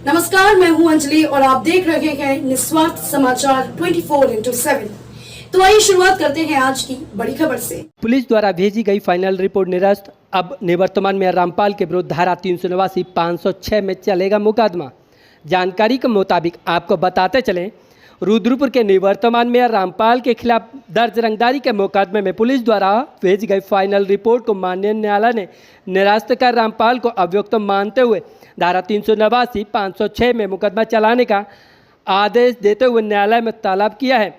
नमस्कार, मैं हूं अंजलि और आप देख रहे हैं निस्वार्थ समाचार 24/7। तो आइए शुरुआत करते हैं आज की बड़ी खबर से। पुलिस द्वारा भेजी गई फाइनल रिपोर्ट निरस्त। अब निवर्तमान मेयर रामपाल के विरुद्ध धारा 389 506 में चलेगा मुकदमा। जानकारी के मुताबिक आपको बताते चलें, रुद्रपुर के निवर्तमान मेयर रामपाल के खिलाफ दर्ज रंगदारी के मुकदमे में पुलिस द्वारा भेजी गई फाइनल रिपोर्ट को माननीय न्यायालय ने निरस्त कर रामपाल को अभियुक्त मानते हुए धारा 389 506 में मुकदमा चलाने का आदेश देते हुए न्यायालय में तलब किया है।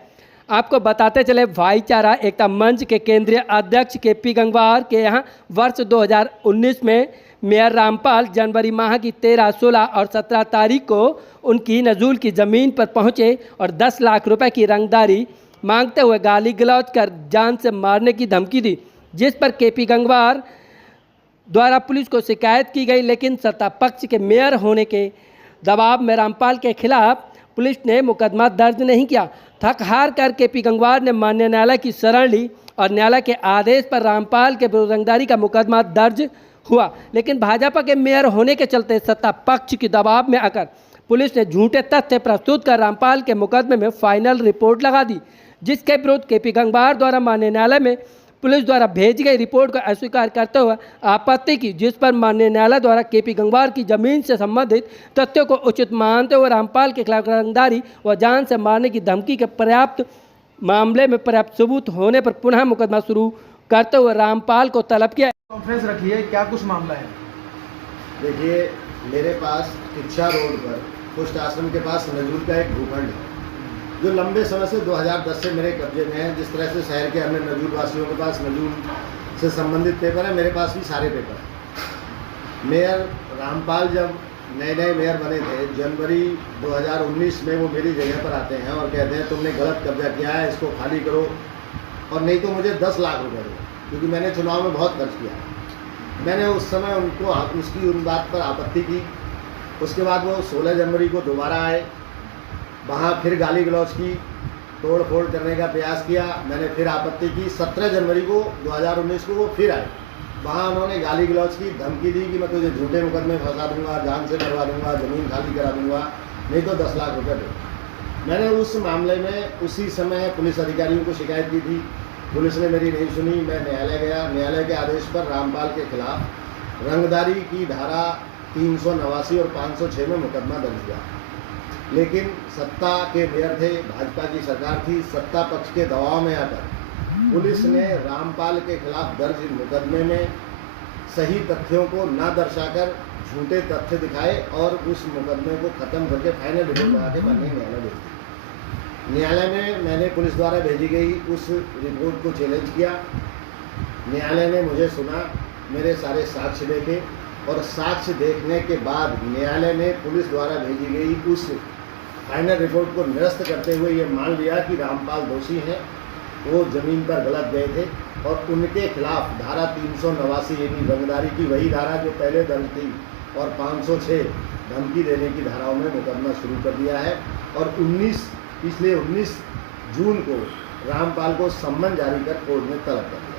आपको बताते चले, भाईचारा एकता मंच के केंद्रीय अध्यक्ष KP गंगवार के यहाँ वर्ष 2019 में मेयर रामपाल जनवरी माह की 13, 16 और 17 तारीख को उनकी नजूल की ज़मीन पर पहुंचे और 10 लाख रुपए की रंगदारी मांगते हुए गाली गलौज कर जान से मारने की धमकी दी, जिस पर KP गंगवार द्वारा पुलिस को शिकायत की गई। लेकिन सत्ता पक्ष के मेयर होने के दबाव में रामपाल के खिलाफ पुलिस ने मुकदमा दर्ज नहीं किया। थक हार कर KP गंगवार ने माननीय न्यायालय की शरण ली और न्यायालय के आदेश पर रामपाल के विरुद्ध रंगदारी का मुकदमा दर्ज हुआ। लेकिन भाजपा के मेयर होने के चलते सत्ता पक्ष के दबाव में आकर पुलिस ने झूठे तथ्य प्रस्तुत कर रामपाल के मुकदमे में फाइनल रिपोर्ट लगा दी, जिसके विरुद्ध KP गंगवार द्वारा माननीय न्यायालय में पुलिस द्वारा भेजी गई रिपोर्ट को अस्वीकार करते हुए आपत्ति की, जिस पर माननीय न्यायालय द्वारा KP गंगवार की जमीन से संबंधित तथ्यों को उचित मानते हुए रामपाल के खिलाफ रंगदारी व जान से मारने की धमकी के पर्याप्त मामले में पर्याप्त सबूत होने पर पुनः मुकदमा शुरू करते हुए रामपाल को तलब किया। कॉन्फ्रेंस रखी है, क्या कुछ मामला है? देखिए, मेरे पास इच्छा रोड पर कुष्ठ आश्रम के पास नजूल का एक भूखंड है जो लंबे समय से 2010 से मेरे कब्जे में है। जिस तरह से शहर के अन्य नजूल वासियों के पास नजूल से संबंधित पेपर है, मेरे पास भी सारे पेपर हैं। मेयर रामपाल जब नए नए मेयर बने थे, जनवरी 2019 में वो मेरी जगह पर आते हैं और कहते हैं तुमने गलत कब्जा किया है, इसको खाली करो और नहीं तो मुझे 10 लाख रुपये दो, क्योंकि मैंने चुनाव में बहुत खर्च किया। मैंने उस समय उनको उसकी उन बात पर आपत्ति की। उसके बाद वो 16 जनवरी को दोबारा आए, वहाँ फिर गाली गलौज की, तोड़ फोड़ करने का प्रयास किया। मैंने फिर आपत्ति की। 17 जनवरी को 2019 को वो फिर आए, वहाँ उन्होंने गाली गलौज की, धमकी दी कि मैं तुझे झूठे मुकदमे फंसा दूंगा, जान से मरवा दूंगा, ज़मीन खाली करा दूंगा, नहीं तो 10 लाख रुपये दो। मैंने उस मामले में उसी समय पुलिस अधिकारियों को शिकायत की थी। पुलिस ने मेरी नहीं सुनी। मैं न्यायालय गया। न्यायालय के आदेश पर रामपाल के खिलाफ रंगदारी की धारा 389 और 506 में मुकदमा दर्ज हुआ। लेकिन सत्ता के मेयर थे, भाजपा की सरकार थी, सत्ता पक्ष के दबाव में आकर पुलिस ने रामपाल के खिलाफ दर्ज मुकदमे में सही तथ्यों को न दर्शाकर झूठे तथ्य दिखाए और उस मुकदमे को ख़त्म करके फाइनल रिपोर्ट लगा के माननीय न्यायालय भेज दी। न्यायालय में मैंने पुलिस द्वारा भेजी गई उस रिपोर्ट को चैलेंज किया। न्यायालय ने मुझे सुना, मेरे सारे साक्ष्य देखे और साक्ष्य देखने के बाद न्यायालय ने पुलिस द्वारा भेजी गई उस फाइनल रिपोर्ट को निरस्त करते हुए ये मान लिया कि रामपाल दोषी हैं, वो ज़मीन पर गलत गए थे और उनके खिलाफ धारा 389 यानी रंगदारी की वही धारा जो पहले दर्ज थी और 506 धमकी देने की धाराओं में मुकदमा शुरू कर दिया है। और पिछले 19 जून को रामपाल को सम्मन जारी कर कोर्ट में तलब कर दिया।